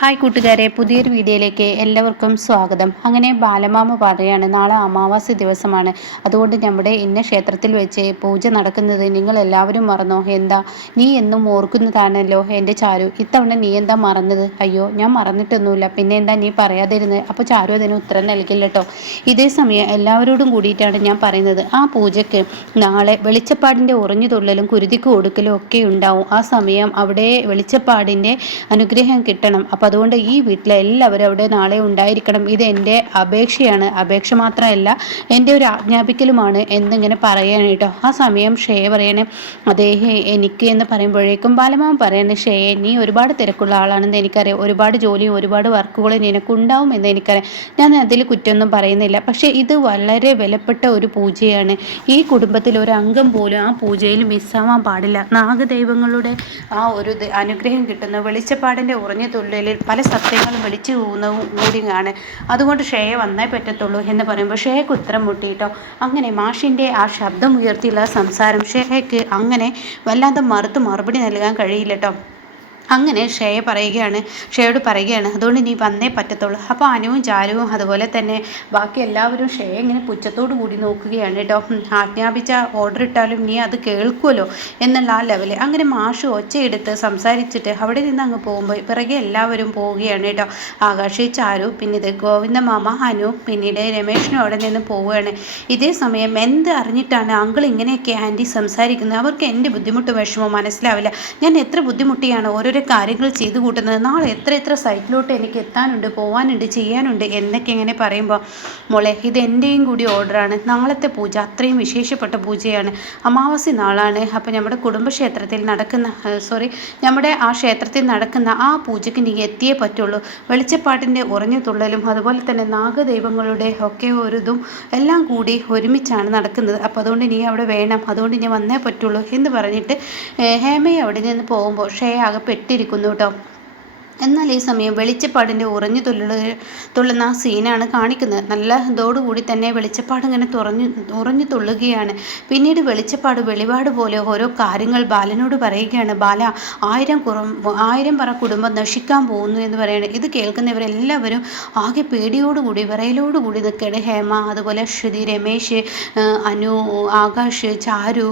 Hi കൂട്ടുകാരെ, പുതിയൊരു വീഡിയോയിലേക്ക് എല്ലാവർക്കും സ്വാഗതം. അങ്ങനെ ബാലമാമ പറയാണ്, നാളെ അമാവാസി ദിവസമാണ്, അതുകൊണ്ട് നമ്മുടെ ഇന്ന ക്ഷേത്രത്തിൽ വെച്ച് പൂജ നടക്കുന്നത് നിങ്ങൾ എല്ലാവരും മറന്നോ? എന്താ, നീ എന്നും ഓർക്കുന്നതാണല്ലോ എൻ്റെ ചാരു, ഇത്തവണ നീ എന്താ മറന്നത്? അയ്യോ, ഞാൻ മറന്നിട്ടൊന്നുമില്ല, പിന്നെ എന്താ നീ പറയാതിരുന്നത്? അപ്പോൾ ചാരു അതിന് ഉത്തരം നൽകില്ല കേട്ടോ. ഇതേ സമയം എല്ലാവരോടും കൂടിയിട്ടാണ് ഞാൻ പറയുന്നത്, ആ പൂജയ്ക്ക് നാളെ വെളിച്ചപ്പാടിൻ്റെ ഉറഞ്ഞു തുള്ളലും കുരുതിക്ക് കൊടുക്കലും ഒക്കെ ഉണ്ടാവും. ആ സമയം അവിടെ വെളിച്ചപ്പാടിൻ്റെ അനുഗ്രഹം കിട്ടണം. അപ്പം അതുകൊണ്ട് ഈ വീട്ടിലെ എല്ലാവരും അവിടെ നാളെ ഉണ്ടായിരിക്കണം. ഇത് എൻ്റെ അപേക്ഷയാണ്, അപേക്ഷ മാത്രമല്ല എൻ്റെ ഒരു ആജ്ഞാപിക്കലുമാണ് എന്നിങ്ങനെ പറയണം കേട്ടോ. ആ സമയം ഷേ പറയണേ, അതേ എനിക്ക് എന്ന് പറയുമ്പോഴേക്കും ബാലമാമൻ പറയണേ, ഷേ നീ ഒരുപാട് തിരക്കുള്ള ആളാണെന്ന് എനിക്കറിയാം, ഒരുപാട് ജോലിയും ഒരുപാട് വർക്കുകളും നിനക്കുണ്ടാവും എന്ന് എനിക്കറിയാം, ഞാൻ അതിൽ കുറ്റമൊന്നും പറയുന്നില്ല. പക്ഷേ ഇത് വളരെ വിലപ്പെട്ട ഒരു പൂജയാണ്. ഈ കുടുംബത്തിൽ ഒരു അംഗം പോലും ആ പൂജയിൽ മിസ്സാവാൻ പാടില്ല. നാഗദൈവങ്ങളുടെ ആ ഒരു അനുഗ്രഹം കിട്ടുന്ന വെളിച്ചപ്പാടിൻ്റെ ഉറഞ്ഞ തുള്ളിൽ പല സത്യങ്ങളും വിളിച്ചു പോകുന്നതും കൂടിയാണ്. അതുകൊണ്ട് ഷേയെ വന്നേ പറ്റത്തുള്ളൂ എന്ന് പറയുമ്പോൾ ഷേയ്ക്ക് ഉത്തരം മുട്ടിയിട്ടോ. അങ്ങനെ മാഷിൻ്റെ ആ ശബ്ദം ഉയർത്തിയുള്ള സംസാരം ഷേയ്ക്ക് അങ്ങനെ വല്ലാതെ മറുപടി നൽകാൻ കഴിയില്ല കേട്ടോ. അങ്ങനെ ഷേയോട് പറയുകയാണ്, അതുകൊണ്ട് നീ വന്നേ പറ്റത്തുള്ളൂ. അപ്പോൾ അനുവും ചാരുവും അതുപോലെ തന്നെ ബാക്കി എല്ലാവരും ഷേയെ ഇങ്ങനെ പുച്ഛത്തോടു കൂടി നോക്കുകയാണ് കേട്ടോ. ആജ്ഞാപിച്ച ഓർഡർ ഇട്ടാലും നീ അത് കേൾക്കുമല്ലോ എന്നുള്ള ആ ലെവല്. അങ്ങനെ മാഷ് ഒച്ചയെടുത്ത് സംസാരിച്ചിട്ട് അവിടെ നിന്ന് അങ്ങ് പോകുമ്പോൾ പിറകെ എല്ലാവരും പോവുകയാണ് കേട്ടോ. ആകാശ്, ചാരു, പിന്നെ ഇത് ഗോവിന്ദ മാമ, അനു, പിന്നീട് രമേഷിനും അവിടെ നിന്ന് പോവുകയാണ്. ഇതേ സമയം എന്ത് അറിഞ്ഞിട്ടാണ് അങ്കിൾ ഇങ്ങനെയൊക്കെ ആൻറ്റി സംസാരിക്കുന്നത്? അവർക്ക് എൻ്റെ ബുദ്ധിമുട്ട് വിഷമം മനസ്സിലാവില്ല. ഞാൻ എത്ര ബുദ്ധിമുട്ടിയാണ് ഓരോരോ കാര്യങ്ങൾ ചെയ്തു കൂട്ടുന്നത്. നാളെ എത്ര സൈറ്റിലോട്ട് എനിക്ക് എത്താനുണ്ട്, പോകാനുണ്ട്, ചെയ്യാനുണ്ട് എന്നൊക്കെ ഇങ്ങനെ പറയുമ്പോൾ, മോളെ ഇത് എൻ്റെയും കൂടി ഓർഡറാണ്. നാളത്തെ പൂജ അത്രയും വിശേഷപ്പെട്ട പൂജയാണ്, അമാവാസി നാളാണ്. അപ്പോൾ നമ്മുടെ കുടുംബക്ഷേത്രത്തിൽ നമ്മുടെ ആ ക്ഷേത്രത്തിൽ നടക്കുന്ന ആ പൂജയ്ക്ക് നീ എത്തിയേ പറ്റുള്ളൂ. വെളിച്ചപ്പാട്ടിൻ്റെ ഉറഞ്ഞു തുള്ളലും അതുപോലെ തന്നെ നാഗദൈവങ്ങളുടെ ഒക്കെ ഒരു ഇതും എല്ലാം കൂടി ഒരുമിച്ചാണ് നടക്കുന്നത്. അപ്പോൾ അതുകൊണ്ട് നീ അവിടെ വേണം, അതുകൊണ്ട് നീ വന്നേ പറ്റുള്ളൂ എന്ന് പറഞ്ഞിട്ട് ഹേമയെ അവിടെ നിന്ന് പോകുമ്പോൾ ഷേ ആകെ പെട്ടിരിക്കുന്നു കേട്ടോ. എന്നാൽ ഈ സമയം വെളിച്ചപ്പാടിൻ്റെ തുള്ളുന്ന ആ സീനാണ് കാണിക്കുന്നത്. നല്ല ഇതോടുകൂടി തന്നെ വെളിച്ചപ്പാട് ഇങ്ങനെ ഉറഞ്ഞു തുള്ളുകയാണ്. പിന്നീട് വെളിച്ചപ്പാട് വെളിപാട് പോലെ ഓരോ കാര്യങ്ങൾ ബാലനോട് പറയുകയാണ്. ബാല, 1000 പറ കുടുംബം നശിക്കാൻ പോകുന്നു എന്ന് പറയുന്നത്. ഇത് കേൾക്കുന്നവരെല്ലാവരും ആകെ പേടിയോടുകൂടി വിറയലോടുകൂടി നിൽക്കുകയാണ്. ഹേമ, അതുപോലെ അശ്വതി, രമേശ്, അനു, ആകാശ്, ചാരു,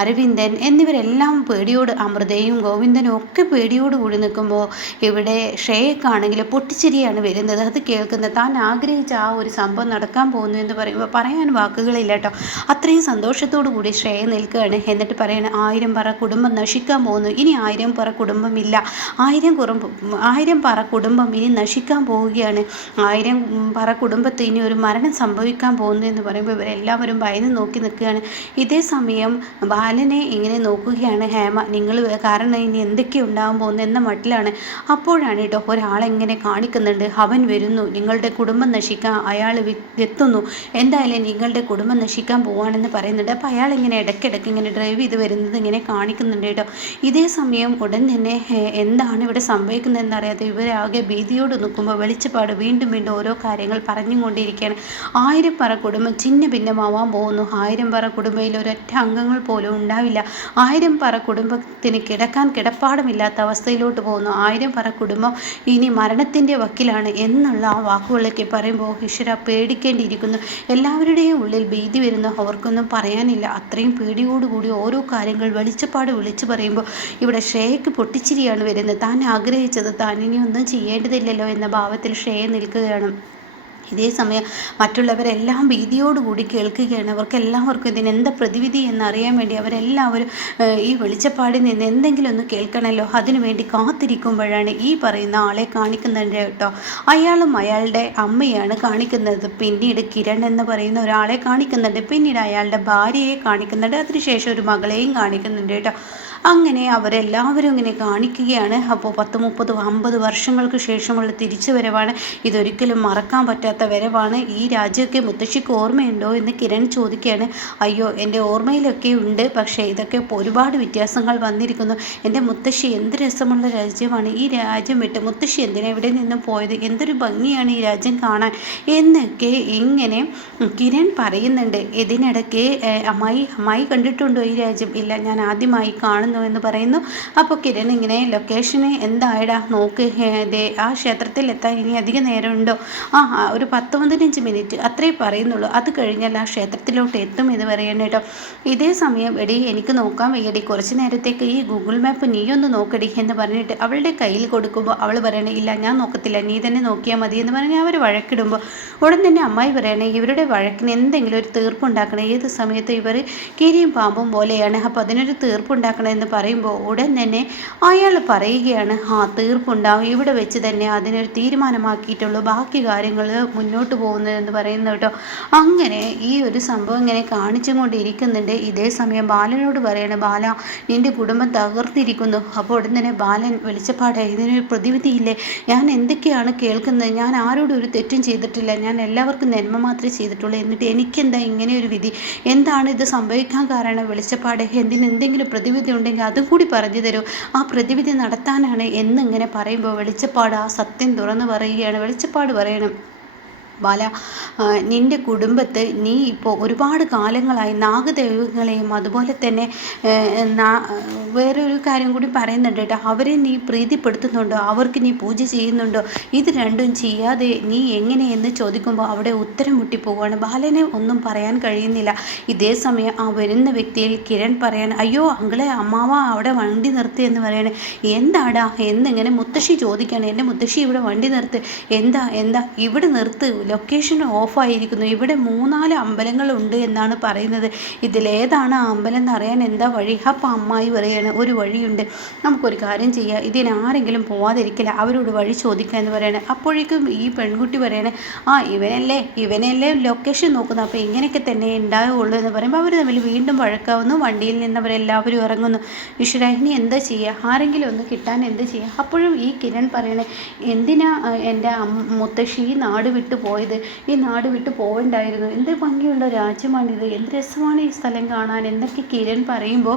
അരവിന്ദൻ എന്നിവരെല്ലാം പേടിയോട്, അമൃതയും ഗോവിന്ദനും ഒക്കെ പേടിയോടുകൂടി നിൽക്കുമ്പോൾ ഇവിടെ ഷേയ്ക്കാണെങ്കിൽ പൊട്ടിച്ചിരിയാണ് വരുന്നത്. അത് കേൾക്കുന്ന താൻ ആഗ്രഹിച്ച ആ ഒരു സംഭവം നടക്കാൻ പോകുന്നു എന്ന് പറയുമ്പോൾ പറയാൻ വാക്കുകളില്ല കേട്ടോ. അത്രയും സന്തോഷത്തോടു കൂടി ഷേയ നിൽക്കുകയാണ്. എന്നിട്ട് പറയണ, 1000 പറ കുടുംബം നശിക്കാൻ പോകുന്നു, ഇനി 1000 പറ കുടുംബമില്ല, 1000 പറ കുടുംബം ഇനി നശിക്കാൻ പോവുകയാണ്, 1000 പറ കുടുംബത്തിൽ ഇനി ഒരു മരണം സംഭവിക്കാൻ പോകുന്നു എന്ന് പറയുമ്പോൾ ഇവരെല്ലാവരും ഭയന്ന് നോക്കി നിൽക്കുകയാണ്. ഇതേ സമയം ബാലനെ ഇങ്ങനെ നോക്കുകയാണ് ഹേമ. നിങ്ങൾ കാരണം ഇനി എന്തൊക്കെ ഉണ്ടാകാൻ പോകുന്നു എന്ന മട്ടിലാണ്. അപ്പോഴാണ് കേട്ടോ ഒരാളെങ്ങനെ കാണിക്കുന്നുണ്ട്. അവൻ വരുന്നു, നിങ്ങളുടെ കുടുംബം നശിക്കാൻ അയാൾ എത്തുന്നു, എന്തായാലും നിങ്ങളുടെ കുടുംബം നശിക്കാൻ പോവാണെന്ന് പറയുന്നുണ്ട്. അപ്പോൾ അയാൾ ഇങ്ങനെ ഇടയ്ക്കിടയ്ക്ക് ഇങ്ങനെ ഡ്രൈവ് ചെയ്ത് വരുന്നത് ഇങ്ങനെ കാണിക്കുന്നുണ്ട് കേട്ടോ. ഇതേ സമയം ഉടൻ തന്നെ എന്താണ് ഇവിടെ സംഭവിക്കുന്നതെന്ന് അറിയാതെ ഇവരാകെ ഭീതിയോട് നിൽക്കുമ്പോൾ വെളിച്ചപ്പാട് വീണ്ടും ഓരോ കാര്യങ്ങൾ പറഞ്ഞുകൊണ്ടിരിക്കുകയാണ്. 1000 പറ കുടുംബം ചിന്ന ഭിന്നമാവാൻ പോകുന്നു. 1000 പറ കുടുംബയിൽ ഒരൊറ്റ അംഗങ്ങൾ പോലും ഉണ്ടാവില്ല. 1000 പറ കുടുംബത്തിന് കിടക്കാൻ കിടപ്പാടമില്ലാത്ത അവസ്ഥയിലോട്ട് പോകുന്നു. 1000 പറ കുടുംബം ഇനി മരണത്തിൻ്റെ വക്കിലാണ് എന്നുള്ള ആ വാക്കുകളൊക്കെ പറയുമ്പോൾ ഈശ്വര പേടിക്കേണ്ടിയിരിക്കുന്നു. എല്ലാവരുടെയും ഉള്ളിൽ ഭീതി വരുന്നു. അവർക്കൊന്നും പറയാനില്ല. അത്രയും പേടിയോടുകൂടി ഓരോ കാര്യങ്ങൾ വെളിച്ചപ്പാട് വിളിച്ചു പറയുമ്പോൾ ഇവിടെ ഷേയ്ക്ക് പൊട്ടിച്ചിരിയാണ് വരുന്നത്. താൻ ആഗ്രഹിച്ചത് താൻ ഇനി ഒന്നും ചെയ്യേണ്ടതില്ലല്ലോ എന്ന ഭാവത്തിൽ ഷേ നിൽക്കുകയാണ്. ഇതേ സമയം മറ്റുള്ളവരെല്ലാം ഭീതിയോടുകൂടി കേൾക്കുകയാണ്. അവർക്കെല്ലാവർക്കും ഇതിനെന്താ പ്രതിവിധി എന്നറിയാൻ വേണ്ടി അവരെല്ലാവരും ഈ വെളിച്ചപ്പാടിൽ നിന്ന് എന്തെങ്കിലും ഒന്ന് കേൾക്കണമല്ലോ, അതിനുവേണ്ടി കാത്തിരിക്കുമ്പോഴാണ് ഈ പറയുന്ന ആളെ കാണിക്കുന്നുണ്ട് കേട്ടോ. അയാളും അയാളുടെ അമ്മയാണ് കാണിക്കുന്നത്. പിന്നീട് കിരൺ എന്ന് പറയുന്ന ഒരാളെ കാണിക്കുന്നുണ്ട്. പിന്നീട് അയാളുടെ ഭാര്യയെ കാണിക്കുന്നുണ്ട്. അതിനുശേഷം ഒരു മകളെയും കാണിക്കുന്നുണ്ട് കേട്ടോ. അങ്ങനെ അവരെല്ലാവരും ഇങ്ങനെ കാണിക്കുകയാണ്. അപ്പോൾ 10, 30, 50 വർഷങ്ങൾക്ക് ശേഷമുള്ള തിരിച്ചു വരവാണ്. ഇതൊരിക്കലും മറക്കാൻ പറ്റാത്ത വരവാണ്. ഈ രാജ്യമൊക്കെ മുത്തശ്ശിക്ക് ഓർമ്മയുണ്ടോ എന്ന് കിരൺ ചോദിക്കുകയാണ്. അയ്യോ, എൻ്റെ ഓർമ്മയിലൊക്കെ ഉണ്ട്, പക്ഷേ ഇതൊക്കെ ഒരുപാട് വ്യത്യാസങ്ങൾ വന്നിരിക്കുന്നു. എൻ്റെ മുത്തശ്ശി എന്ത് രസമുള്ള രാജ്യമാണ്, ഈ രാജ്യം വിട്ട് മുത്തശ്ശി എന്തിനാ ഇവിടെ നിന്നും പോയത്, എന്തൊരു ഭംഗിയാണ് ഈ രാജ്യം കാണാൻ എന്നൊക്കെ ഇങ്ങനെ കിരൺ പറയുന്നുണ്ട്. ഇതിനിടയ്ക്ക് അമ്മായി കണ്ടിട്ടുണ്ടോ ഈ രാജ്യം? ഇല്ല, ഞാൻ ആദ്യമായി കാണുന്നു ഉണ്ടായിരുന്നു എന്ന് പറയുന്നു. അപ്പോൾ കിരൺ ഇങ്ങനെ ലൊക്കേഷന് എന്തായടാ നോക്ക്, ദേ ആ ക്ഷേത്രത്തിൽ എത്താൻ ഇനി അധികം നേരമുണ്ടോ? ഒരു 10-15 മിനിറ്റ് അത്രേ പറയുന്നുള്ളൂ, അത് കഴിഞ്ഞാൽ ആ ക്ഷേത്രത്തിലോട്ട് എത്തും എന്ന് പറയണം കേട്ടോ. ഇതേ സമയം എടി എനിക്ക് നോക്കാൻ വയ്യടി, കുറച്ച് നേരത്തേക്ക് ഈ ഗൂഗിൾ മാപ്പ് നീ ഒന്ന് നോക്കടി എന്ന് പറഞ്ഞിട്ട് അവളുടെ കയ്യിൽ കൊടുക്കുമ്പോൾ അവൾ പറയണേ ഇല്ല ഞാൻ നോക്കത്തില്ല, നീ തന്നെ നോക്കിയാൽ മതി എന്ന് പറഞ്ഞ് അവർ വഴക്കിടുമ്പോൾ ഉടൻ തന്നെ അമ്മായി പറയണേ ഇവരുടെ വഴക്കിന് എന്തെങ്കിലും ഒരു തീർപ്പുണ്ടാക്കണം, ഏത് സമയത്ത് ഇവർ കീരിയും പാമ്പും പോലെയാണ്, അപ്പോൾ അതിനൊരു തീർപ്പുണ്ടാക്കണം എന്ന് പറയുമ്പോൾ ഉടൻ തന്നെ അയാൾ പറയുകയാണ് തീർപ്പുണ്ടാവും, ഇവിടെ വെച്ച് തന്നെ അതിനൊരു തീരുമാനമാക്കിയിട്ടുള്ളൂ, ബാക്കി കാര്യങ്ങൾ മുന്നോട്ട് പോകുന്നതെന്ന് പറയുന്നു കേട്ടോ. അങ്ങനെ ഈ ഒരു സംഭവം ഇങ്ങനെ കാണിച്ചും കൊണ്ടിരിക്കുന്നുണ്ട്. ഇതേ സമയം ബാലനോട് പറയണേ ബാല നിന്റെ കുടുംബം തകർന്നിരിക്കുന്നു. അപ്പോൾ ഉടൻ തന്നെ ബാലൻ വെളിച്ചപ്പാടെ ഇതിനൊരു പ്രതിവിധിയില്ലേ, ഞാൻ എന്തൊക്കെയാണ് കേൾക്കുന്നത്, ഞാൻ ആരോടും ഒരു തെറ്റും ചെയ്തിട്ടില്ല, ഞാൻ എല്ലാവർക്കും നന്മ മാത്രമേ ചെയ്തിട്ടുള്ളൂ, എന്നിട്ട് എനിക്കെന്താ ഇങ്ങനെ ഒരു വിധി, എന്താണ് ഇത് സംഭവിക്കാൻ കാരണം, വെളിച്ചപ്പാടെ എന്തെങ്കിലും പ്രതിവിധി ഉണ്ടെങ്കിൽ അതും കൂടി പറഞ്ഞു തരൂ, ആ പ്രതിവിധി നടത്താനാണ് എന്നിങ്ങനെ പറയുമ്പോൾ വെളിച്ചപ്പാട് ആ സത്യം തുറന്നു പറയുകയാണ്. വെളിച്ചപ്പാട് പറയണം ബാല നിൻ്റെ കുടുംബത്ത് നീ ഇപ്പോൾ ഒരുപാട് കാലങ്ങളായി നാഗദൈവങ്ങളെയും അതുപോലെ തന്നെ വേറൊരു കാര്യം കൂടി പറയുന്നുണ്ട് കേട്ടോ, അവരെ നീ പ്രീതിപ്പെടുത്തുന്നുണ്ടോ, അവർക്ക് നീ പൂജ ചെയ്യുന്നുണ്ടോ, ഇത് രണ്ടും ചെയ്യാതെ നീ എങ്ങനെയെന്ന് ചോദിക്കുമ്പോൾ അവിടെ ഉത്തരം മുട്ടിപ്പോവുകയാണ്. ബാലനെ ഒന്നും പറയാൻ കഴിയുന്നില്ല. ഇതേ സമയം ആ വരുന്ന വ്യക്തിയിൽ കിരൺ പറയാൻ അയ്യോ അങ്ങളെ അമ്മാവ അവിടെ വണ്ടി നിർത്തി എന്ന് പറയണേ, എന്താടാ എന്നിങ്ങനെ മുത്തശ്ശി ചോദിക്കുകയാണ്. എൻ്റെ മുത്തശ്ശി ഇവിടെ വണ്ടി നിർത്ത്, എന്താ ഇവിടെ നിർത്ത്, ലൊക്കേഷൻ ഓഫായിരിക്കുന്നു, ഇവിടെ 3-4 അമ്പലങ്ങളുണ്ട് എന്നാണ് പറയുന്നത്, ഇതിലേതാണ് ആ അമ്പലം എന്നറിയാൻ എന്താ വഴി? അപ്പം അമ്മായി പറയാണ് ഒരു വഴിയുണ്ട്, നമുക്കൊരു കാര്യം ചെയ്യാം, ഇതിനാരെങ്കിലും പോവാതിരിക്കില്ല, അവരോട് വഴി ചോദിക്കുക എന്ന് പറയണേ. അപ്പോഴേക്കും ഈ പെൺകുട്ടി പറയണേ ഇവനല്ലേ ലൊക്കേഷൻ നോക്കുന്നത്, അപ്പോൾ ഇങ്ങനെയൊക്കെ തന്നെ ഉണ്ടാവുള്ളൂ എന്ന് പറയുമ്പോൾ അവർ തമ്മിൽ വീണ്ടും വഴക്കാവുന്നു. വണ്ടിയിൽ നിന്ന് അവരെല്ലാവരും ഇറങ്ങുന്നു. ഈശ്വര ഇനി എന്താ ചെയ്യുക, ആരെങ്കിലും ഒന്ന് കിട്ടാൻ എന്ത് ചെയ്യുക? അപ്പോഴും ഈ കിരൺ പറയണേ എന്തിനാ എൻ്റെ മുത്തശ്ശി ഈ നാട് വിട്ടു പോയത്, ഈ നാട് വിട്ടു പോകണ്ടായിരുന്നു, എന്ത് ഭംഗിയുള്ള രാജ്യമാണിത്, എന്ത് രസമാണ് ഈ സ്ഥലം കാണാൻ എന്നൊക്കെ കിരൺ പറയുമ്പോൾ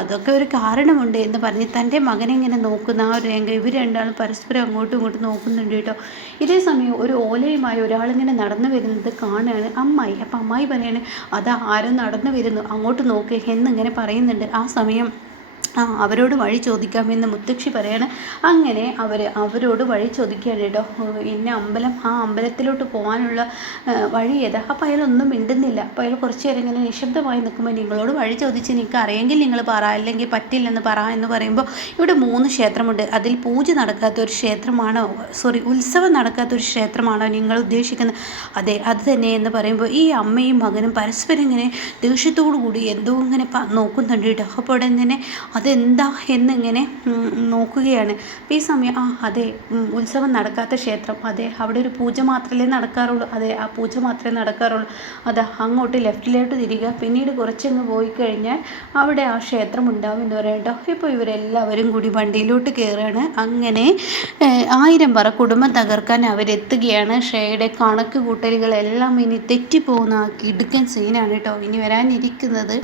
അതൊക്കെ ഒരു കാരണമുണ്ട് എന്ന് പറഞ്ഞ് തൻ്റെ മകനെ ഇങ്ങനെ നോക്കുന്ന ആ ഒരു രംഗം ഇവർ രണ്ടാളും പരസ്പരം അങ്ങോട്ടും ഇങ്ങോട്ടും നോക്കുന്നുണ്ട് കേട്ടോ. ഇതേ സമയം ഒരു ഓലയുമായി ഒരാളിങ്ങനെ നടന്നു വരുന്നത് കാണുകയാണ് അമ്മായി. അപ്പം അമ്മായി പറയാണ് അതാ ആരും നടന്നു വരുന്നു, അങ്ങോട്ട് നോക്ക് എന്നിങ്ങനെ പറയുന്നുണ്ട്. ആ സമയം അവരോട് വഴി ചോദിക്കാമെന്ന് മുത്തശ്ശി പറയാണ്. അങ്ങനെ അവരോട് വഴി ചോദിക്കുകയാണ് കേട്ടോ. ഇന്ന അമ്പലം, ആ അമ്പലത്തിലോട്ട് പോകാനുള്ള വഴി ഏതാ? അപ്പോൾ അയാളൊന്നും മിണ്ടുന്നില്ല. അപ്പോൾ അയാൾ കുറച്ച് നേരം ഇങ്ങനെ നിശബ്ദമായി നിൽക്കുമ്പോൾ നിങ്ങളോട് വഴി ചോദിച്ച് നിങ്ങൾക്ക് അറിയെങ്കിൽ നിങ്ങൾ പറ, അല്ലെങ്കിൽ പറ്റില്ലെന്ന് പറ എന്ന് പറയുമ്പോൾ ഇവിടെ 3 ക്ഷേത്രമുണ്ട്, അതിൽ പൂജ നടക്കാത്ത ഒരു ക്ഷേത്രമാണോ, ഉത്സവം നടക്കാത്ത ഒരു ക്ഷേത്രമാണോ നിങ്ങൾ ഉദ്ദേശിക്കുന്നത്? അതെ അത് തന്നെ എന്ന് പറയുമ്പോൾ ഈ അമ്മയും മകനും പരസ്പരം ഇങ്ങനെ ദേഷ്യത്തോടു കൂടി എന്തോ ഇങ്ങനെ നോക്കുന്നുണ്ട് കേട്ടോ. അപ്പോൾ ഉടൻ തന്നെ അതെന്താ എന്നിങ്ങനെ നോക്കുകയാണ്. അപ്പോൾ ഈ സമയം അതെ ഉത്സവം നടക്കാത്ത ക്ഷേത്രം, അതെ അവിടെ ഒരു പൂജ മാത്രമേ നടക്കാറുള്ളൂ, അതെ ആ പൂജ മാത്രമേ നടക്കാറുള്ളൂ, അതാ അങ്ങോട്ട് ലെഫ്റ്റിലോട്ട് തിരികുക, പിന്നീട് കുറച്ചങ്ങ് പോയി കഴിഞ്ഞാൽ അവിടെ ആ ക്ഷേത്രം ഉണ്ടാവും എന്ന് പറയാം കേട്ടോ. ഇപ്പോൾ ഇവരെല്ലാവരും കൂടി വണ്ടിയിലോട്ട് കയറുകയാണ്. അങ്ങനെ 1000 പറ കുടുംബം തകർക്കാൻ അവരെത്തുകയാണ്. ഷേയുടെ കണക്ക് കൂട്ടലുകളെല്ലാം ഇനി തെറ്റിപ്പോകുന്ന കിടുക്കൻ സീനാണ് കേട്ടോ ഇനി വരാനിരിക്കുന്നത്.